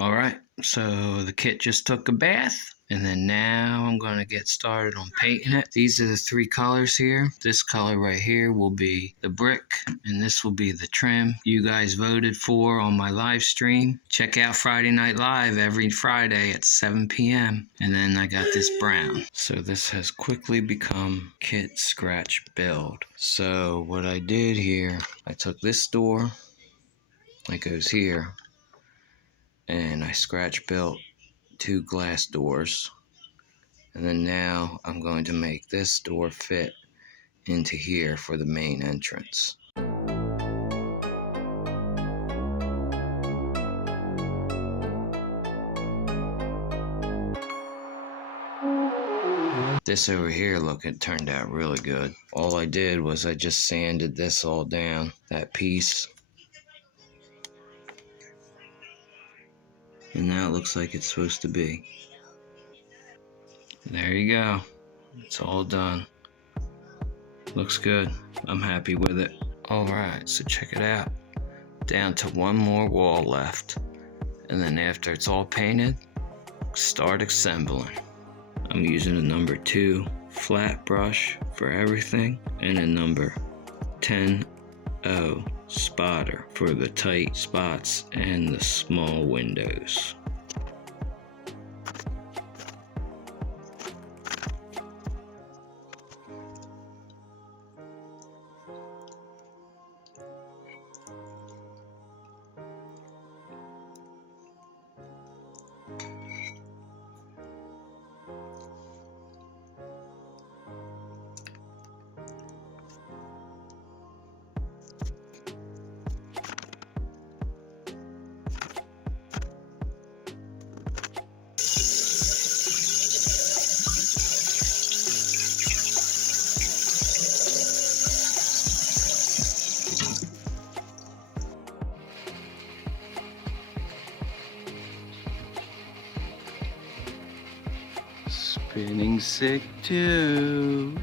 Alright, so the kit just took a bath, and then now I'm going to get started on painting it. These are the three colors here. This color right here will be the brick, and this will be the trim you guys voted for on my live stream. Check out Friday Night Live every Friday at 7 p.m. And then I got this brown. So this has quickly become kit scratch build. So what I did here, I took this door that goes here, and I scratch built two glass doors, and then now I'm going to make this door fit into here for the main entrance. This over here, look, it turned out really good. All I did was I just sanded this all down, that piece, and now it looks like it's supposed to be. There you go. It's all done. Looks good. I'm happy with it. Alright, so check it out. Down to one more wall left. And then after it's all painted, start assembling. I'm using a number 2 flat brush for everything and a number 10-0 spotter for the tight spots and the small windows. Spinning sick too.